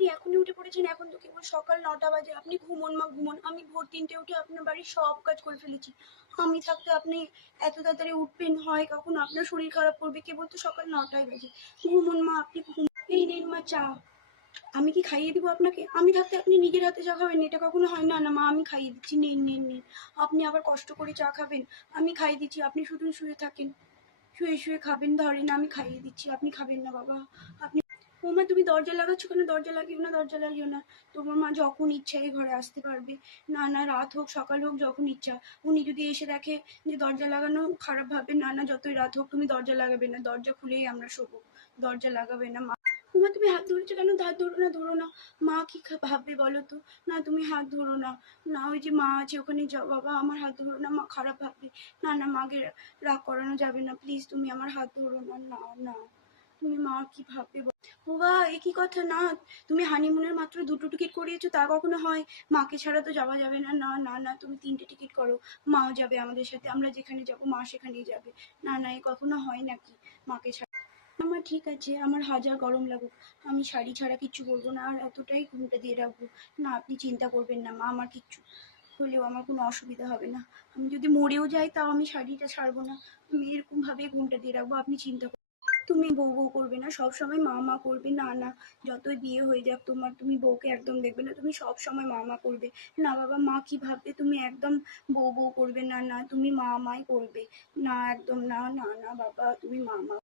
আপনি এখনই উঠে পড়েছেন? এখন তো কেবল সকাল ৯টা বাজে। আপনি ঘুমোন মা, ঘুমোন। আমি ভোর ৩টে উঠে আপনার বাড়ির সব কাজ করে ফেলেছি। আমি থাকতে আপনি এত তাড়াতাড়ি উঠবেন হয় কখনো? আপনার শরীর খারাপ করবে। কেবল তো সকাল ৯টাই বাজে। ঘুমোন মা, আপনি ঘুমোন। এই নিন মা চা। আমি কি খাইয়ে দিব আপনাকে? আমি থাকতে আপনি নিজের হাতে চা খাবেন? এটা কখনো হয় না। না মা, আমি খাইয়ে দিচ্ছি। নিন নিন নিন। আপনি আবার কষ্ট করে চা খাবেন? আমি খাইয়ে দিচ্ছি। আপনি শুধু শুয়ে থাকেন। শুয়ে শুয়ে খাবেন। ধরেন আমি খাইয়ে দিচ্ছি। আপনি খাবেন না বাবা। আপনি ওমা, তুমি দরজা লাগাচ্ছ কেন? দরজা লাগিও না, দরজা লাগিও না। তোমার মা যখন ইচ্ছা এই ঘরে আসতে পারবে। না না, রাত হোক সকাল হোক, যখন ইচ্ছা। উনি যদি এসে দেখে যে দরজা লাগানো, খারাপ ভাবে। না না, যতই রাত হোক তুমি দরজা লাগাবে না। দরজা খুলেই আমরা শোবো। দরজা লাগাবে না মা। ওমা, তুমি হাত ধরেছো কেন? হাত ধরো না, ধরো না। মা কি ভাববে বলো তো? না, তুমি হাত ধরো না। না, ওই যে মা আছে ওখানে যাও বাবা, আমার হাত ধরো না। মা খারাপ ভাববে। না না, মাকে রাগ করানো যাবে না। প্লিজ তুমি আমার হাত ধরো না। না না, তুমি মা কি ভাববে? বাবা, এ কি কথা? না, তুমি হানিমুনের মাত্র 2টো টিকিট করিয়েছো, তা কখনো হয়? মাকে ছাড়া তো যাওয়া যাবে না। না না না, তুমি 3টে টিকিট করো। মাও যাবে আমাদের সাথে। আমরা যেখানে যাবো মা সেখানেই যাবে। না না, এ কখনো হয় নাকি? মাকে ছাড়া। আমার ঠিক আছে, আমার হাজার গরম লাগুক, আমি শাড়ি ছাড়া কিচ্ছু বলবো না। আর এতটাই ঘুমটা দিয়ে রাখবো। না, আপনি চিন্তা করবেন না মা, আমার কিচ্ছু হলেও আমার কোনো অসুবিধা হবে না। আমি যদি মরেও যাই তাও আমি শাড়িটা ছাড়বো না। আমি এরকম ভাবে ঘুমটা দিয়ে রাখবো, আপনি চিন্তা করবেন। তুমি বউ বউ করবে না, সবসময় মা মা করবে। না না, যতই বিয়ে হয়ে যাক তোমার, তুমি বউকে একদম দেখবে না। তুমি সব সময় মা মা করবে। না বাবা, মা কি ভাববে? তুমি একদম বউ বউ করবে না। না, তুমি মা মাই করবে। না, একদম না। না না বাবা, তুমি মা মা